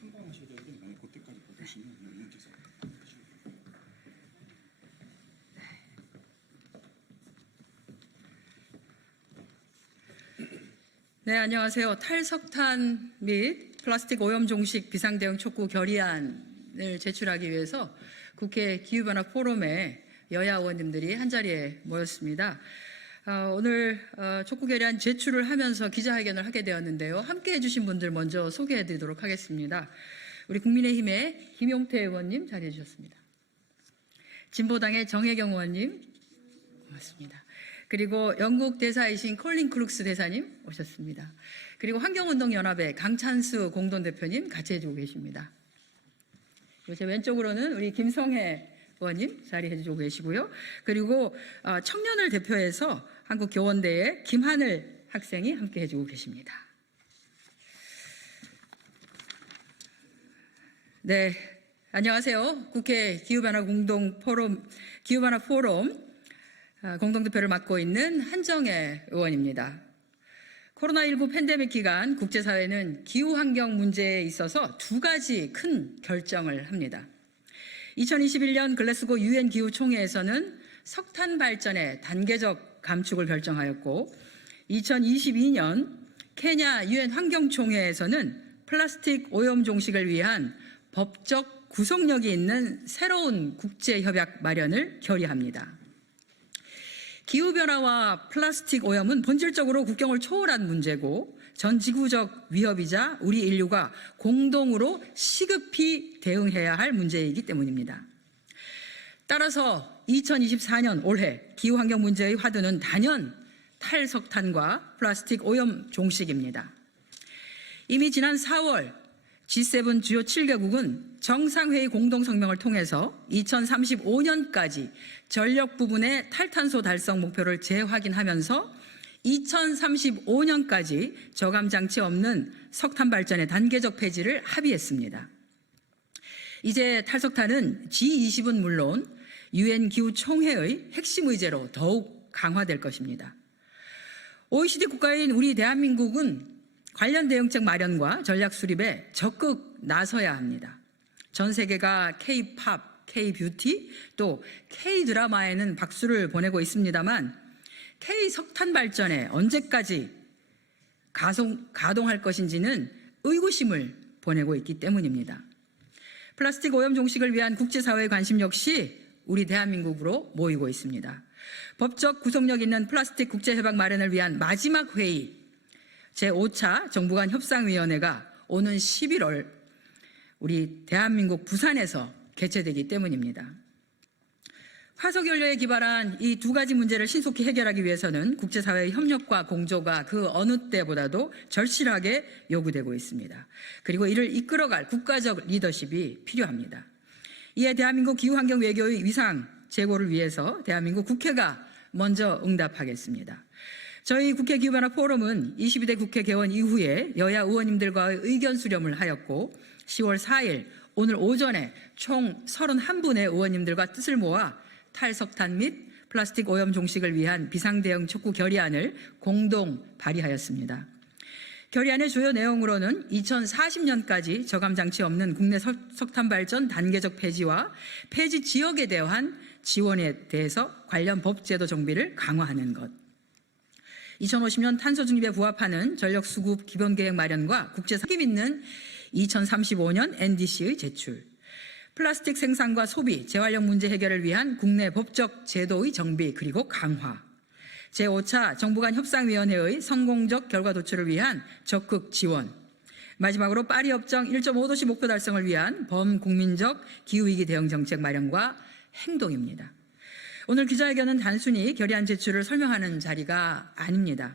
선방하셔야 되는데 만약 그때까지 보시면 의원께서 네, 안녕하세요. 탈석탄 및 플라스틱 오염 종식 비상대응 촉구 결의안을 제출하기 위해서 국회 기후변화 포럼에 여야 의원님들이 한자리에 모였습니다. 오늘 촉구 결의안 제출을 하면서 기자회견을 하게 되었는데요. 함께 해주신 분들 먼저 소개해 드리도록 하겠습니다. 우리 국민의힘의 김용태 의원님 자리해 주셨습니다. 진보당의 정혜경 의원님 고맙습니다. 그리고 영국 대사이신 콜린 크룩스 대사님 오셨습니다. 그리고 환경운동연합의 강찬수 공동대표님 같이 해주고 계십니다. 그리고 제 왼쪽으로는 우리 김성혜 의원님 자리해주고 계시고요. 그리고 청년을 대표해서 한국교원대의 김하늘 학생이 함께 해주고 계십니다. 네, 안녕하세요. 국회 기후변화 포럼 공동대표를 맡고 있는 한정혜 의원입니다. 코로나19 팬데믹 기간 국제사회는 기후환경 문제에 있어서 두 가지 큰 결정을 합니다. 2021년 글래스고 유엔 기후총회에서는 석탄 발전의 단계적 감축을 결정하였고 2022년 케냐 유엔 환경총회에서는 플라스틱 오염 종식을 위한 법적 구속력이 있는 새로운 국제협약 마련을 결의합니다. 기후변화와 플라스틱 오염은 본질적으로 국경을 초월한 문제고 전 지구적 위협이자 우리 인류가 공동으로 시급히 대응해야 할 문제이기 때문입니다. 따라서 2024년 올해 기후환경 문제의 화두는 단연 탈석탄과 플라스틱 오염 종식입니다. 이미 지난 4월 G7 주요 7개국은 정상회의 공동성명을 통해서 2035년까지 전력 부분의 탈탄소 달성 목표를 재확인하면서 2035년까지 저감장치 없는 석탄 발전의 단계적 폐지를 합의했습니다. 이제 탈석탄은 G20은 물론 유엔 기후총회의 핵심 의제로 더욱 강화될 것입니다. OECD 국가인 우리 대한민국은 관련 대응책 마련과 전략 수립에 적극 나서야 합니다. 전 세계가 K-팝, K-뷰티, 또 K-드라마에는 박수를 보내고 있습니다만 K-석탄 발전에 언제까지 가동할 것인지는 의구심을 보내고 있기 때문입니다. 플라스틱 오염 종식을 위한 국제사회의 관심 역시 우리 대한민국으로 모이고 있습니다. 법적 구속력 있는 플라스틱 국제협약 마련을 위한 마지막 회의 제5차 정부 간 협상위원회가 오는 11월 우리 대한민국 부산에서 개최되기 때문입니다. 화석연료에 기반한 이 두 가지 문제를 신속히 해결하기 위해서는 국제사회의 협력과 공조가 그 어느 때보다도 절실하게 요구되고 있습니다. 그리고 이를 이끌어갈 국가적 리더십이 필요합니다. 이에 대한민국 기후환경 외교의 위상 제고를 위해서 대한민국 국회가 먼저 응답하겠습니다. 저희 국회 기후변화 포럼은 22대 국회 개원 이후에 여야 의원님들과의 의견 수렴을 하였고 10월 4일 오늘 오전에 총 31분의 의원님들과 뜻을 모아 탈석탄 및 플라스틱 오염 종식을 위한 비상대응 촉구 결의안을 공동 발의하였습니다. 결의안의 주요 내용으로는 2040년까지 저감장치 없는 국내 석탄 발전 단계적 폐지와 폐지 지역에 대한 지원에 대해서 관련 법제도 정비를 강화하는 것, 2050년 탄소 중립에 부합하는 전력 수급 기본 계획 마련과 국제 책임 있는 2035년 NDC의 제출, 플라스틱 생산과 소비, 재활용 문제 해결을 위한 국내 법적 제도의 정비 그리고 강화, 제5차 정부 간 협상위원회의 성공적 결과 도출을 위한 적극 지원, 마지막으로 파리 협정 1.5도씨 목표 달성을 위한 범국민적 기후위기 대응 정책 마련과 행동입니다. 오늘 기자회견은 단순히 결의안 제출을 설명하는 자리가 아닙니다.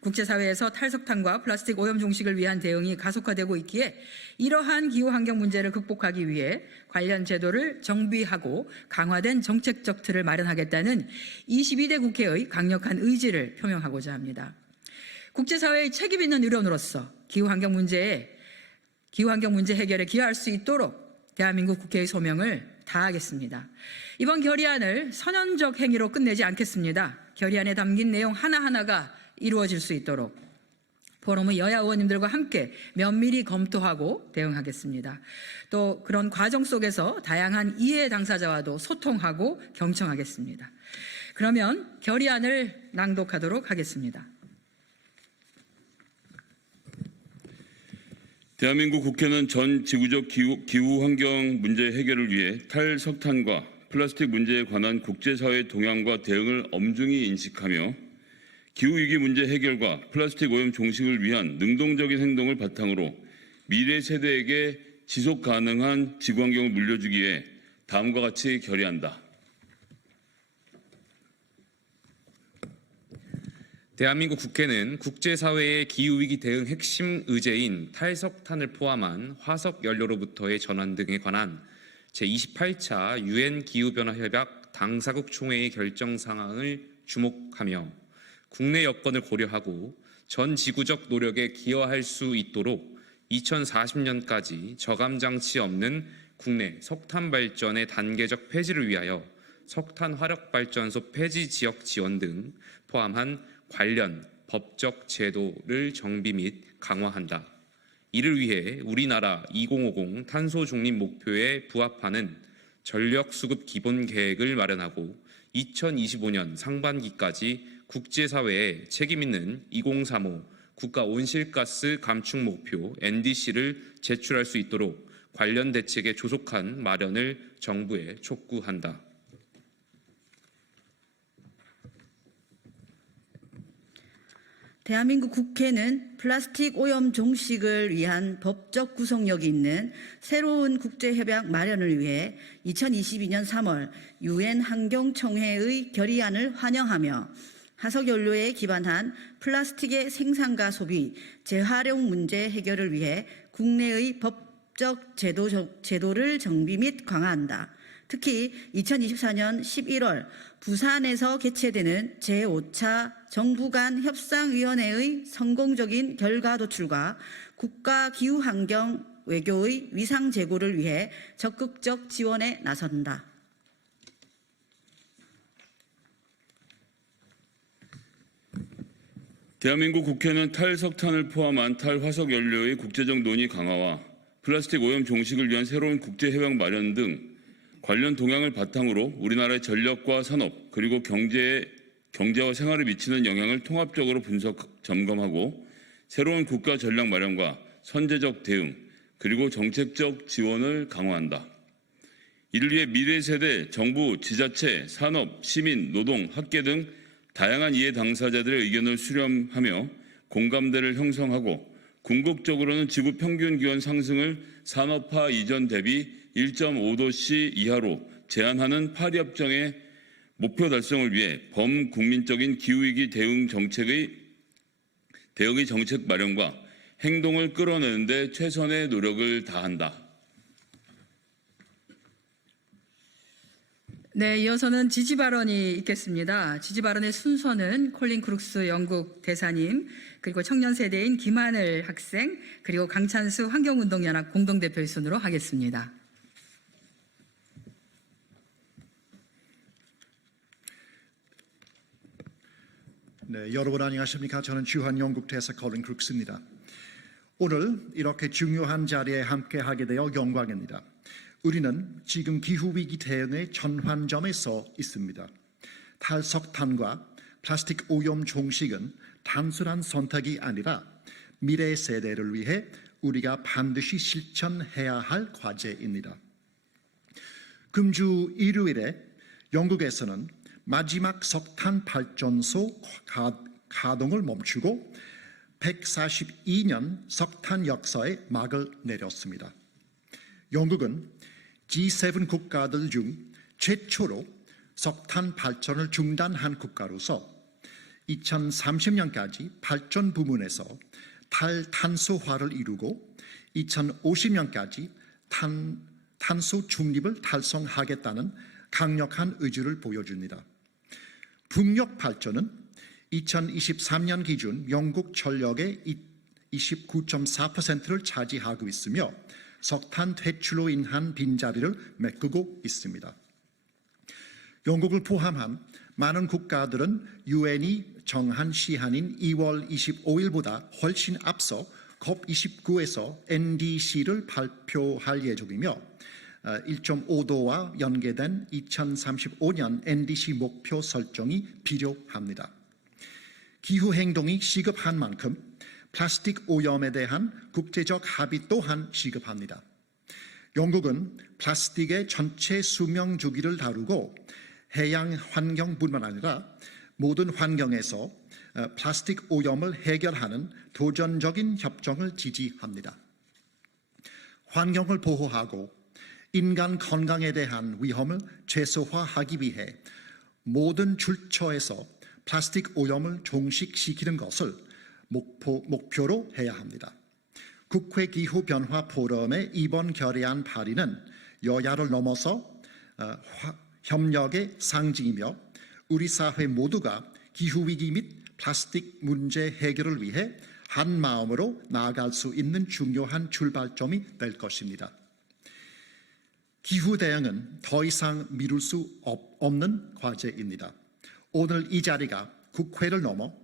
국제사회에서 탈석탄과 플라스틱 오염 종식을 위한 대응이 가속화되고 있기에 이러한 기후환경 문제를 극복하기 위해 관련 제도를 정비하고 강화된 정책적 틀을 마련하겠다는 22대 국회의 강력한 의지를 표명하고자 합니다. 국제사회의 책임 있는 일원으로서 기후환경 문제 해결에 기여할 수 있도록 대한민국 국회의 소명을 다하겠습니다. 이번 결의안을 선언적 행위로 끝내지 않겠습니다. 결의안에 담긴 내용 하나하나가 이루어질 수 있도록 포럼의 여야 의원님들과 함께 면밀히 검토하고 대응하겠습니다. 또 그런 과정 속에서 다양한 이해 당사자와도 소통하고 경청하겠습니다. 그러면 결의안을 낭독하도록 하겠습니다. 대한민국 국회는 전 지구적 기후 환경 문제 해결을 위해 탈석탄과 플라스틱 문제에 관한 국제사회의 동향과 대응을 엄중히 인식하며 기후위기 문제 해결과 플라스틱 오염 종식을 위한 능동적인 행동을 바탕으로 미래 세대에게 지속 가능한 지구 환경을 물려주기 위해 다음과 같이 결의한다. 대한민국 국회는 국제사회의 기후위기 대응 핵심 의제인 탈석탄을 포함한 화석 연료로부터의 전환 등에 관한 제28차 유엔 기후변화 협약 당사국 총회의 결정 사항을 주목하며 국내 여건을 고려하고 전 지구적 노력에 기여할 수 있도록 2040년까지 저감 장치 없는 국내 석탄 발전의 단계적 폐지를 위하여 석탄 화력 발전소 폐지 지역 지원 등 포함한 관련 법적 제도를 정비 및 강화한다. 이를 위해 우리나라 2050 탄소 중립 목표에 부합하는 전력 수급 기본 계획을 마련하고 2025년 상반기까지 국제사회에 책임 있는 2035 국가 온실가스 감축 목표 NDC를 제출할 수 있도록 관련 대책의 조속한 마련을 정부에 촉구한다. 대한민국 국회는 플라스틱 오염 종식을 위한 법적 구속력이 있는 새로운 국제협약 마련을 위해 2022년 3월 유엔 환경총회의 결의안을 환영하며 화석연료에 기반한 플라스틱의 생산과 소비, 재활용 문제 해결을 위해 국내의 법적 제도를 정비 및 강화한다. 특히 2024년 11월 부산에서 개최되는 제5차 정부 간 협상위원회의 성공적인 결과 도출과 국가기후환경 외교의 위상 제고를 위해 적극적 지원에 나선다. 대한민국 국회는 탈석탄을 포함한 탈화석 연료의 국제적 논의 강화와 플라스틱 오염 종식을 위한 새로운 국제협약 마련 등 관련 동향을 바탕으로 우리나라의 전력과 산업 그리고 경제와 생활에 미치는 영향을 통합적으로 분석 점검하고 새로운 국가 전략 마련과 선제적 대응 그리고 정책적 지원을 강화한다. 이를 위해 미래 세대, 정부, 지자체, 산업, 시민, 노동, 학계 등 다양한 이해 당사자들의 의견을 수렴하며 공감대를 형성하고 궁극적으로는 지구 평균 기온 상승을 산업화 이전 대비 1.5도씨 이하로 제한하는 파리협정의 목표 달성을 위해 범국민적인 기후위기 대응의 정책 마련과 행동을 끌어내는 데 최선의 노력을 다한다. 네, 이어서는 지지 발언이 있겠습니다. 지지 발언의 순서는 콜린 크룩스 영국 대사님, 그리고 청년 세대인 김하늘 학생, 그리고 강찬수 환경운동연합 공동대표의 순으로 하겠습니다. 네, 여러분 안녕하십니까? 저는 주한 영국 대사 콜린 크룩스입니다. 오늘 이렇게 중요한 자리에 함께하게 되어 영광입니다. 우리는 지금 기후위기 대응의 전환점에 서 있습니다. 탈석탄과 플라스틱 오염 종식은 단순한 선택이 아니라 미래 세대를 위해 우리가 반드시 실천해야 할 과제입니다. 금주 일요일에 영국에서는 마지막 석탄 발전소 가동을 멈추고 142년 석탄 역사에 막을 내렸습니다. 영국은 G7 국가들 중 최초로 석탄 발전을 중단한 국가로서 2030년까지 발전 부문에서 탈탄소화를 이루고 2050년까지 탄소 중립을 달성하겠다는 강력한 의지를 보여줍니다. 풍력 발전은 2023년 기준 영국 전력의 29.4%를 차지하고 있으며 석탄 퇴출로 인한 빈자리를 메꾸고 있습니다. 영국을 포함한 많은 국가들은 유엔이 정한 시한인 2월 25일보다 훨씬 앞서 COP29에서 NDC를 발표할 예정이며 1.5도와 연계된 2035년 NDC 목표 설정이 필요합니다. 기후행동이 시급한 만큼 플라스틱 오염에 대한 국제적 합의 또한 시급합니다. 영국은 플라스틱의 전체 수명 주기를 다루고 해양 환경뿐만 아니라 모든 환경에서 플라스틱 오염을 해결하는 도전적인 협정을 지지합니다. 환경을 보호하고 인간 건강에 대한 위험을 최소화하기 위해 모든 출처에서 플라스틱 오염을 종식시키는 것을 목표로 해야 합니다. 국회 기후변화 포럼의 이번 결의안 발의는 여야를 넘어서 협력의 상징이며 우리 사회 모두가 기후위기 및 플라스틱 문제 해결을 위해 한 마음으로 나아갈 수 있는 중요한 출발점이 될 것입니다. 기후 대응은 더 이상 미룰 수 없는 과제입니다. 오늘 이 자리가 국회를 넘어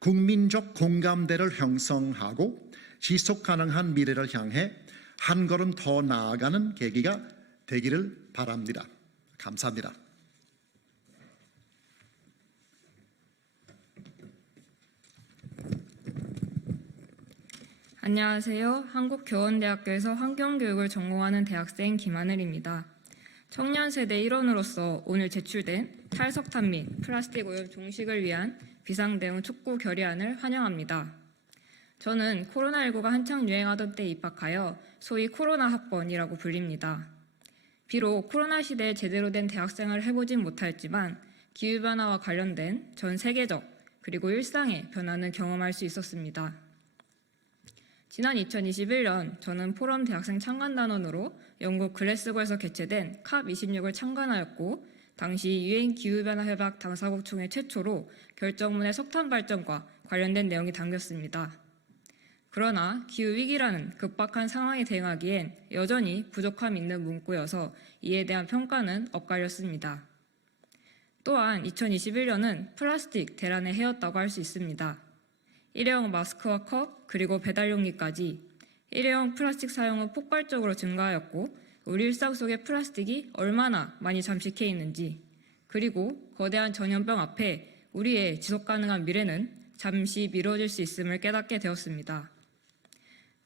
국민적 공감대를 형성하고 지속 가능한 미래를 향해 한 걸음 더 나아가는 계기가 되기를 바랍니다. 감사합니다. 안녕하세요. 한국교원대학교에서 환경교육을 전공하는 대학생 김하늘입니다. 청년 세대 일원으로서 오늘 제출된 탈석탄 및 플라스틱 오염 종식을 위한 비상대응 촉구 결의안을 환영합니다. 저는 코로나19가 한창 유행하던 때 입학하여 소위 코로나 학번이라고 불립니다. 비록 코로나 시대에 제대로 된 대학생활을 해보진 못했지만 기후변화와 관련된 전 세계적 그리고 일상의 변화는 경험할 수 있었습니다. 지난 2021년 저는 포럼 대학생 창간단원으로 영국 글래스고에서 개최된 COP26을 창간하였고 당시 유엔 기후변화 협약 당사국 총회 최초로 결정문의 석탄 발전과 관련된 내용이 담겼습니다. 그러나 기후위기라는 급박한 상황에 대응하기엔 여전히 부족함이 있는 문구여서 이에 대한 평가는 엇갈렸습니다. 또한 2021년은 플라스틱 대란의 해였다고 할 수 있습니다. 일회용 마스크와 컵, 그리고 배달용기까지 일회용 플라스틱 사용은 폭발적으로 증가하였고 우리 일상 속에 플라스틱이 얼마나 많이 잠식해 있는지 그리고 거대한 전염병 앞에 우리의 지속가능한 미래는 잠시 미뤄질 수 있음을 깨닫게 되었습니다.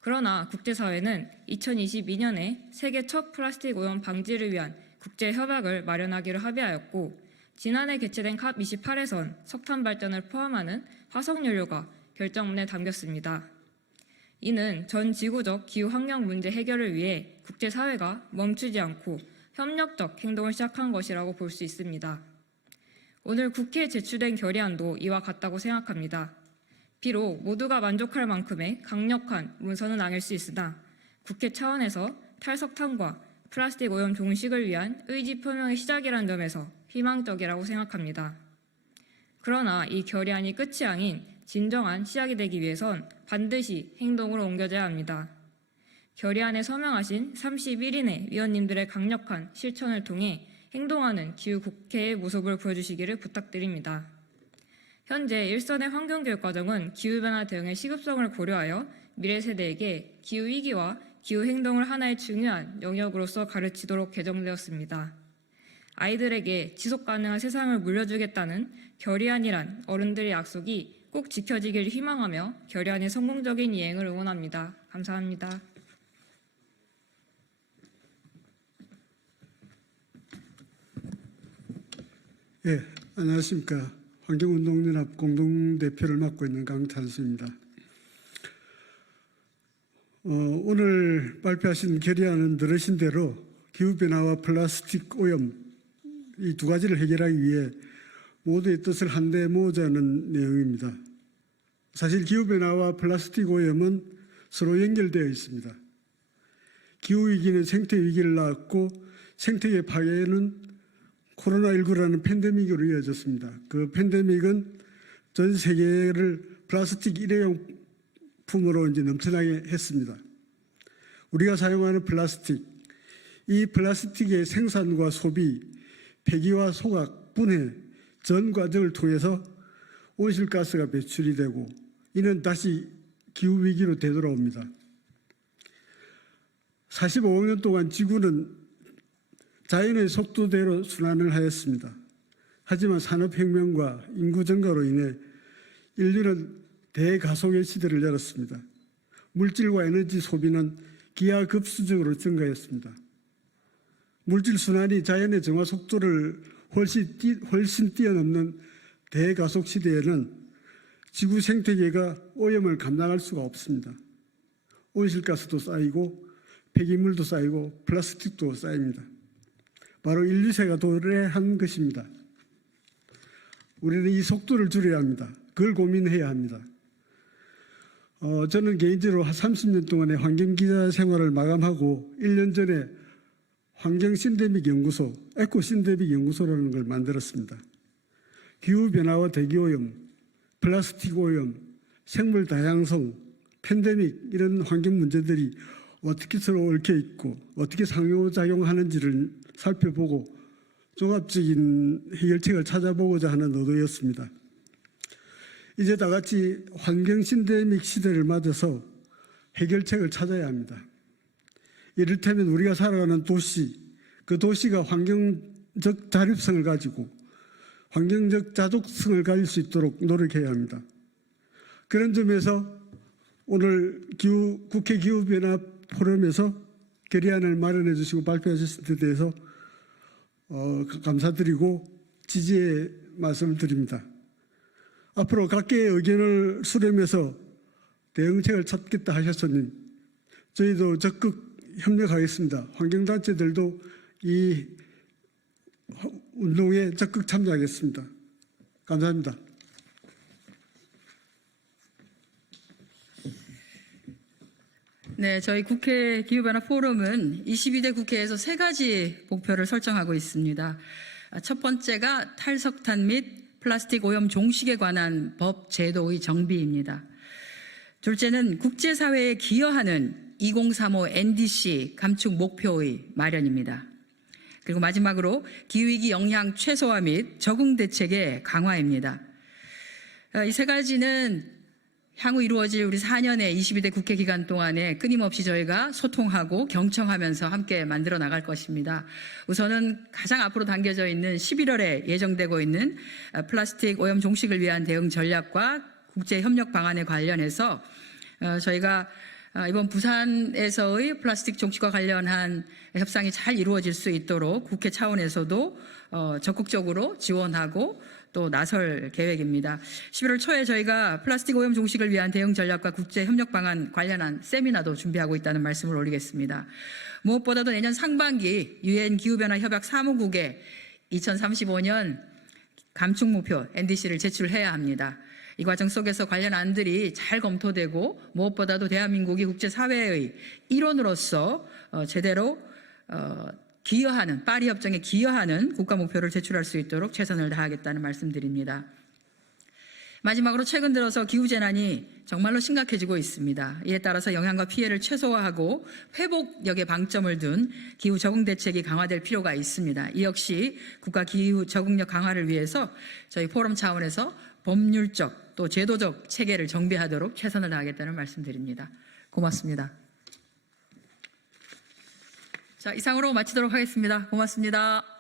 그러나 국제사회는 2022년에 세계 첫 플라스틱 오염 방지를 위한 국제협약을 마련하기로 합의하였고 지난해 개최된 COP28에선 석탄 발전을 포함하는 화석연료가 결정문에 담겼습니다. 이는 전 지구적 기후 환경 문제 해결을 위해 국제사회가 멈추지 않고 협력적 행동을 시작한 것이라고 볼 수 있습니다. 오늘 국회에 제출된 결의안도 이와 같다고 생각합니다. 비록 모두가 만족할 만큼의 강력한 문서는 아닐 수 있으나 국회 차원에서 탈석탄과 플라스틱 오염 종식을 위한 의지 표명의 시작이라는 점에서 희망적이라고 생각합니다. 그러나 이 결의안이 끝이 아닌 진정한 시작이 되기 위해선 반드시 행동으로 옮겨져야 합니다. 결의안에 서명하신 31인의 위원님들의 강력한 실천을 통해 행동하는 기후국회의 모습을 보여주시기를 부탁드립니다. 현재 일선의 환경교육과정은 기후변화 대응의 시급성을 고려하여 미래 세대에게 기후위기와 기후행동을 하나의 중요한 영역으로서 가르치도록 개정되었습니다. 아이들에게 지속가능한 세상을 물려주겠다는 결의안이란 어른들의 약속이 꼭 지켜지길 희망하며 결의안의 성공적인 이행을 응원합니다. 감사합니다. 예, 안녕하십니까. 환경운동연합 공동대표를 맡고 있는 강찬수입니다. 오늘 발표하신 결의안은 들으신 대로 기후변화와 플라스틱 오염 이 두 가지를 해결하기 위해 모두의 뜻을 한데 모으자는 내용입니다. 사실 기후변화와 플라스틱 오염은 서로 연결되어 있습니다. 기후위기는 생태위기를 낳았고 생태계 파괴는 코로나19라는 팬데믹으로 이어졌습니다. 그 팬데믹은 전 세계를 플라스틱 일회용품으로 이제 넘쳐나게 했습니다. 우리가 사용하는 플라스틱, 이 플라스틱의 생산과 소비, 폐기와 소각, 분해, 전 과정을 통해서 온실가스가 배출이 되고 이는 다시 기후위기로 되돌아옵니다. 45억 년 동안 지구는 자연의 속도대로 순환을 하였습니다. 하지만 산업혁명과 인구 증가로 인해 인류는 대가속의 시대를 열었습니다. 물질과 에너지 소비는 기하급수적으로 증가했습니다. 물질 순환이 자연의 정화 속도를 훨씬 뛰어넘는 대가속 시대에는 지구 생태계가 오염을 감당할 수가 없습니다. 온실가스도 쌓이고 폐기물도 쌓이고 플라스틱도 쌓입니다. 바로 인류세가 도래한 것입니다. 우리는 이 속도를 줄여야 합니다. 그걸 고민해야 합니다. 저는 개인적으로 30년 동안의 환경기자 생활을 마감하고 1년 전에 환경신대믹 연구소, 에코신대믹 연구소라는 걸 만들었습니다. 기후변화와 대기오염, 플라스틱 오염, 생물 다양성, 팬데믹 이런 환경 문제들이 어떻게 서로 얽혀 있고 어떻게 상호작용하는지를 살펴보고 종합적인 해결책을 찾아보고자 하는 의도였습니다. 이제 다 같이 환경 신데믹 시대를 맞아서 해결책을 찾아야 합니다. 이를테면 우리가 살아가는 도시, 그 도시가 환경적 자립성을 가지고 환경적 자족성을 가질 수 있도록 노력해야 합니다. 그런 점에서 오늘 국회 기후변화 포럼에서 결의안을 마련해 주시고 발표하셨을 때 대해서 감사드리고 지지의 말씀을 드립니다. 앞으로 각계의 의견을 수렴해서 대응책을 찾겠다 하셨으니 저희도 적극 협력하겠습니다. 환경단체들도 이 운동에 적극 참여하겠습니다. 감사합니다. 네, 저희 국회 기후변화 포럼은 22대 국회에서 3가지 목표를 설정하고 있습니다. 첫 번째가 탈석탄 및 플라스틱 오염 종식에 관한 법 제도의 정비입니다. 둘째는 국제사회에 기여하는 2035 NDC 감축 목표의 마련입니다. 그리고 마지막으로 기후위기 영향 최소화 및 적응 대책의 강화입니다. 이 3가지는 향후 이루어질 우리 4년의 22대 국회 기간 동안에 끊임없이 저희가 소통하고 경청하면서 함께 만들어 나갈 것입니다. 우선은 가장 앞으로 당겨져 있는 11월에 예정되고 있는 플라스틱 오염 종식을 위한 대응 전략과 국제 협력 방안에 관련해서 저희가 이번 부산에서의 플라스틱 종식과 관련한 협상이 잘 이루어질 수 있도록 국회 차원에서도 적극적으로 지원하고 또 나설 계획입니다. 11월 초에 저희가 플라스틱 오염 종식을 위한 대응 전략과 국제 협력 방안 관련한 세미나도 준비하고 있다는 말씀을 올리겠습니다. 무엇보다도 내년 상반기 유엔 기후변화 협약 사무국에 2035년 감축 목표 NDC를 제출해야 합니다. 이 과정 속에서 관련 안들이 잘 검토되고 무엇보다도 대한민국이 국제사회의 일원으로서 제대로 기여하는 파리 협정에 기여하는 국가 목표를 제출할 수 있도록 최선을 다하겠다는 말씀드립니다. 마지막으로 최근 들어서 기후재난이 정말로 심각해지고 있습니다. 이에 따라서 영향과 피해를 최소화하고 회복력에 방점을 둔 기후 적응 대책이 강화될 필요가 있습니다. 이 역시 국가 기후 적응력 강화를 위해서 저희 포럼 차원에서 법률적 또 제도적 체계를 정비하도록 최선을 다하겠다는 말씀드립니다. 고맙습니다. 자, 이상으로 마치도록 하겠습니다. 고맙습니다.